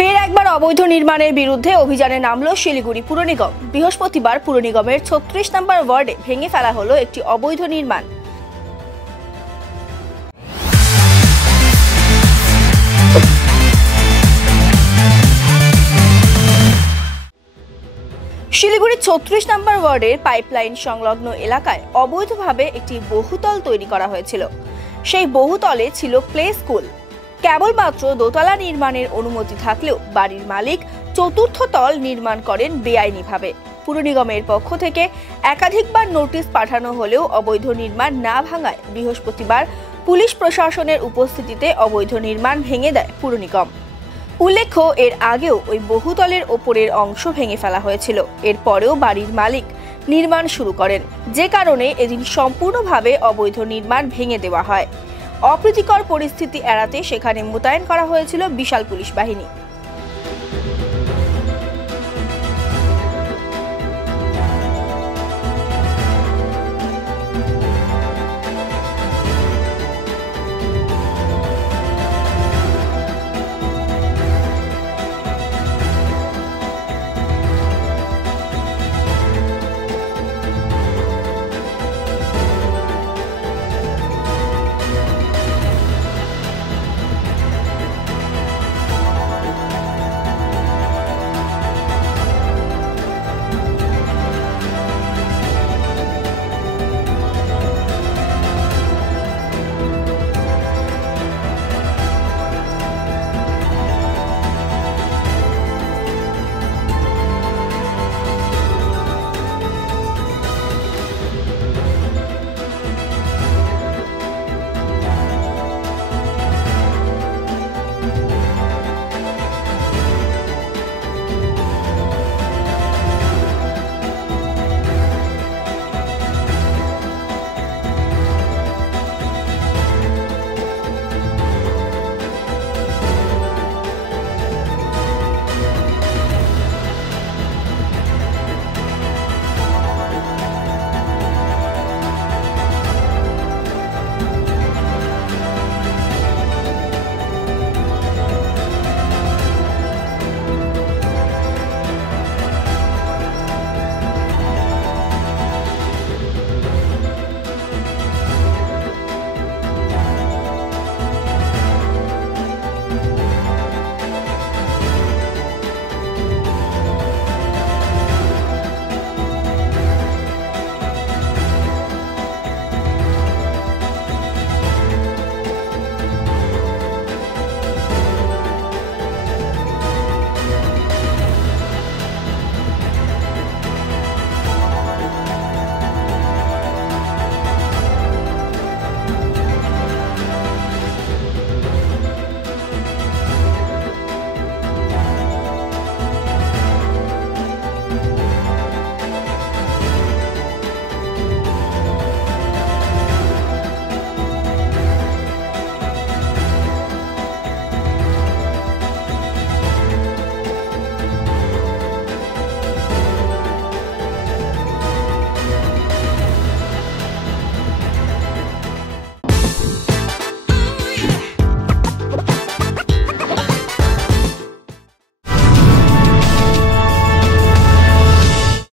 ফের একবার অবৈধ নির্মাণের বিরুদ্ধে অভিযানে নামল শিলিগুড়ি পুর নিগম। বৃহস্পতিবার পুর নিগমের ৩৬ নম্বর ওয়ার্ডে ভেঙে ফেলা হলো একটি অবৈধ নির্মাণ। শিলিগুড়ির ৩৬ নম্বর ওয়ার্ডের পাইপলাইন সংলগ্ন এলাকায় অবৈধভাবে একটি বহুতল তৈরি করা হয়েছিল। সেই বহুতলে ছিল প্লে স্কুল। কেবলমাত্র দোতলা নির্মাণের অনুমতি থাকলেও বাড়ির মালিক চতুর্থ তল নির্মাণ করেন বেআইনিভাবে। পুর নিগমের পক্ষ থেকে একাধিকবার নোটিশ পাঠানো হলেও অবৈধ নির্মাণ না ভাঙায় বৃহস্পতিবার পুলিশ প্রশাসনের উপস্থিতিতে অবৈধ নির্মাণ ভেঙে দেয় পুর নিগম। উল্লেখ্য, এর আগেও ওই বহুতলের ওপরের অংশ ভেঙে ফেলা হয়েছিল। এরপরেও বাড়ির মালিক নির্মাণ শুরু করেন, যে কারণে এদিন সম্পূর্ণভাবে অবৈধ নির্মাণ ভেঙে দেওয়া হয়। অপ্রীতিকর পরিস্থিতি এড়াতে সেখানে মোতায়েন করা হয়েছিল বিশাল পুলিশ বাহিনী।